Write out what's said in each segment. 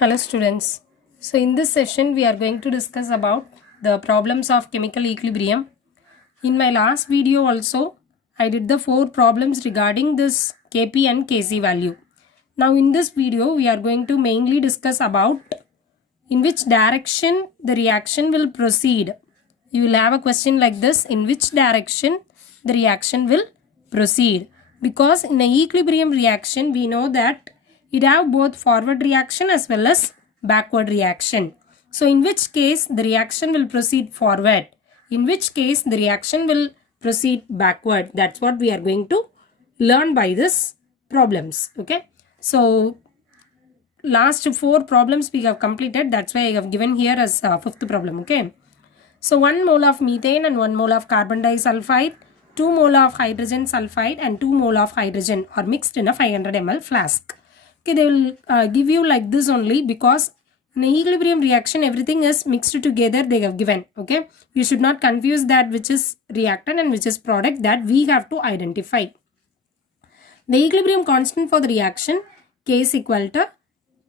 Hello students. So in this session we are going to discuss about the problems of chemical equilibrium. In my last video also I did the 4 problems regarding this Kp and Kc value. Now in this video we are going to mainly discuss about in which direction the reaction will proceed. You will have a question like this: in which direction the reaction will proceed? Because in an equilibrium reaction we know that it have both forward reaction as well as backward reaction. So in which case the reaction will proceed forward, in which case the reaction will proceed backward. That's what we are going to learn by this problems. Okay, so last 4 problems we have completed. That's why I have given here as 5th problem. Okay, so 1 mole of methane and 1 mole of carbon disulfide, 2 mole of hydrogen sulfide and 2 mole of hydrogen are mixed in a 500 ml flask. Okay, they will give you like this only, because in an equilibrium reaction everything is mixed together they have given. Okay, you should not confuse that which is reactant and which is product, that we have to identify. The equilibrium constant for the reaction K is equal to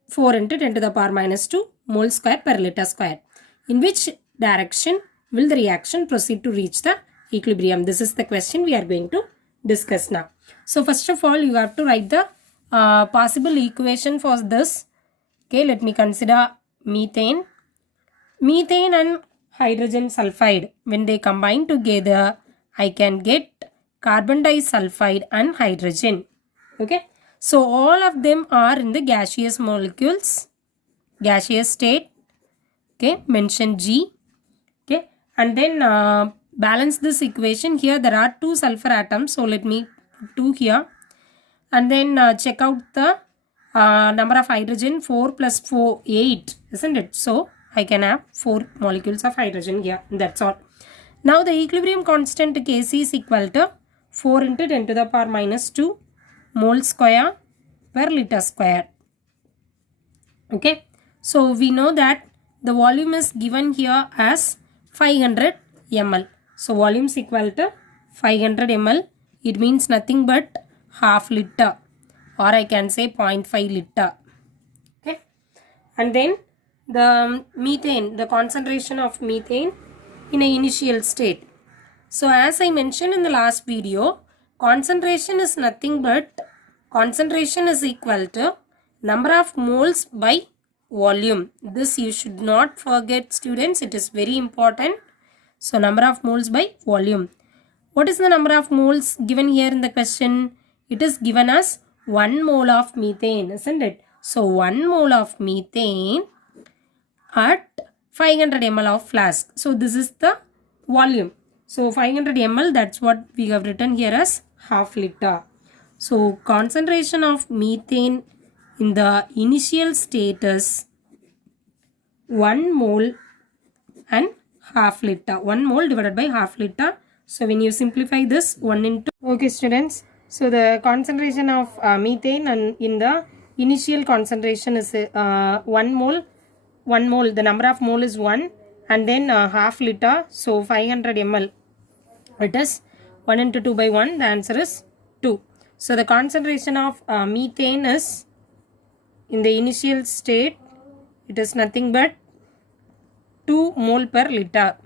4 into 10 to the power minus 2 mole square per liter square. In which direction will the reaction proceed to reach the equilibrium? This is the question we are going to discuss now. So first of all you have to write the possible equation for this. Okay, let me consider methane. Methane and hydrogen sulfide, when they combine together, I can get carbon disulfide and hydrogen. Okay, so all of them are in the gaseous molecules, gaseous state. Okay, mention G. Okay, and then balance this equation. Here there are 2 sulfur atoms, so let me put 2 here. And then check out the number of hydrogen. 4 plus 4, 8, isn't it? So I can have 4 molecules of hydrogen here. That's all. Now the equilibrium constant Kc is equal to 4 into 10 to the power minus 2 mole square per liter square. Okay, so we know that the volume is given here as 500 ml. So volume is equal to 500 ml. It means nothing but half liter, or I can say 0.5 liter. Okay, and then the methane, the concentration of methane in an initial state. So as I mentioned in the last video, concentration is nothing but concentration is equal to number of moles by volume. This you should not forget, students. It is very important. So number of moles by volume. What is the number of moles given here in the question? It is given as 1 mole of methane, isn't it? So 1 mole of methane at 500 ml of flask. So this is the volume. So 500 ml, that's what we have written here as half liter. So concentration of methane in the initial state is 1 mole and half liter. 1 mole divided by half liter. So when you simplify this, 1 into... Okay students. So the concentration of methane and in the initial concentration is 1 mole. 1 mole, the number of mole is 1, and then half liter. So 500 ml. It is 1 into 2 by 1. The answer is 2. So the concentration of methane is in the initial state, it is nothing but 2 mole per liter.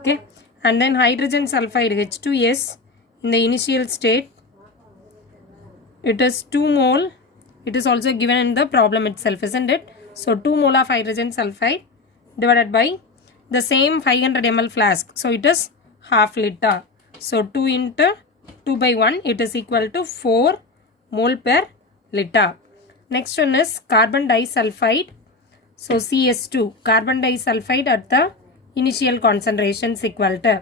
Okay, and then hydrogen sulfide H2S in the initial state, it is 2 mole. It is also given in the problem itself, isn't it? So 2 mole of hydrogen sulfide divided by the same 500 ml flask. So it is half liter. So 2 into 2 by 1, it is equal to 4 mole per liter. Next one is carbon disulfide. So CS2, carbon disulfide at the initial concentration is equal to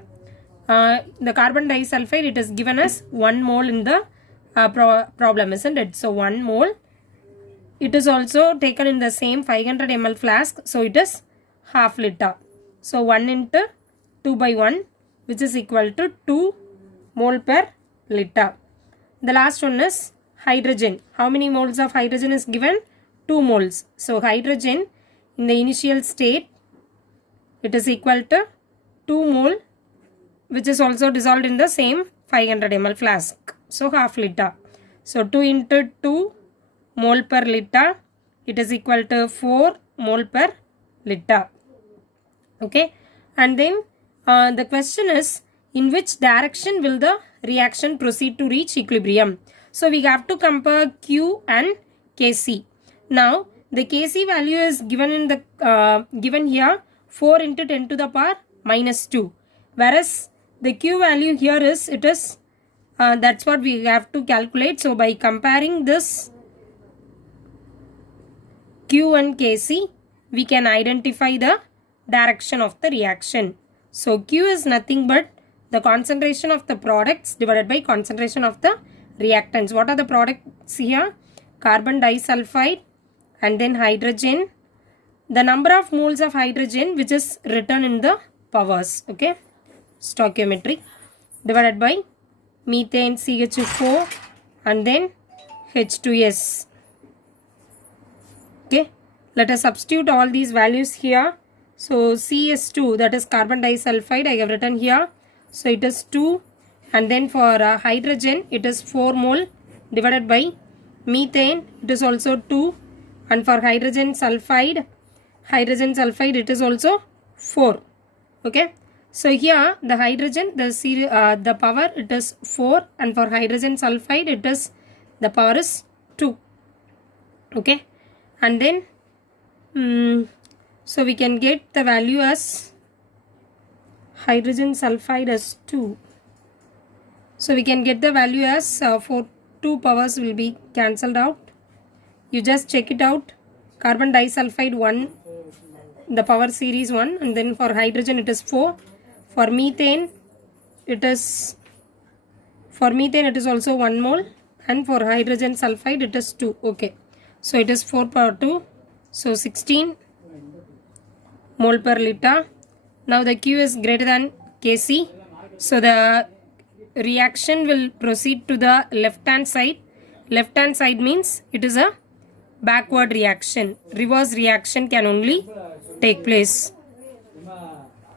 the carbon disulfide, it is given as 1 mole in the problem, isn't it? So 1 mole. It is also taken in the same 500 ml flask. So it is half liter. So 1 into 2 by 1, which is equal to 2 mole per liter. The last one is hydrogen. How many moles of hydrogen is given? 2 moles. So hydrogen in the initial state, it is equal to 2 mole, which is also dissolved in the same 500 ml flask. So half liter. So 2 into 2 mole per liter it is equal to 4 mole per liter. Okay, and then the question is, in which direction will the reaction proceed to reach equilibrium? So we have to compare Q and Kc. Now the Kc value is given in the given here 4 into 10 to the power minus 2, whereas the Q value here is that's what we have to calculate. So by comparing this Q and Kc, we can identify the direction of the reaction. So Q is nothing but the concentration of the products divided by concentration of the reactants. What are the products here? Carbon disulfide and then hydrogen. The number of moles of hydrogen which is written in the powers, okay, stoichiometry, divided by methane CH4 and then H2S. Okay, let us substitute all these values here. So CS2, that is carbon disulfide, I have written here. So it is 2, and then for hydrogen it is 4 mole divided by methane, it is also 2, and for hydrogen sulfide it is also 4. Okay, so here the hydrogen, the power it is 4, and for hydrogen sulfide it is the power is 2. Okay, and then so we can get the value as hydrogen sulfide as 2. So we can get the value as 2 powers will be cancelled out. You just check it out. Carbon disulfide 1, the power series 1, and then for hydrogen it is 4. For methane it is also 1 mole, and for hydrogen sulfide it is 2. Okay, so it is 4 power 2, so 16 mole per liter. Now the Q is greater than Kc, so the reaction will proceed to the left hand side. Left hand side means it is a backward reaction. Reverse reaction can only take place.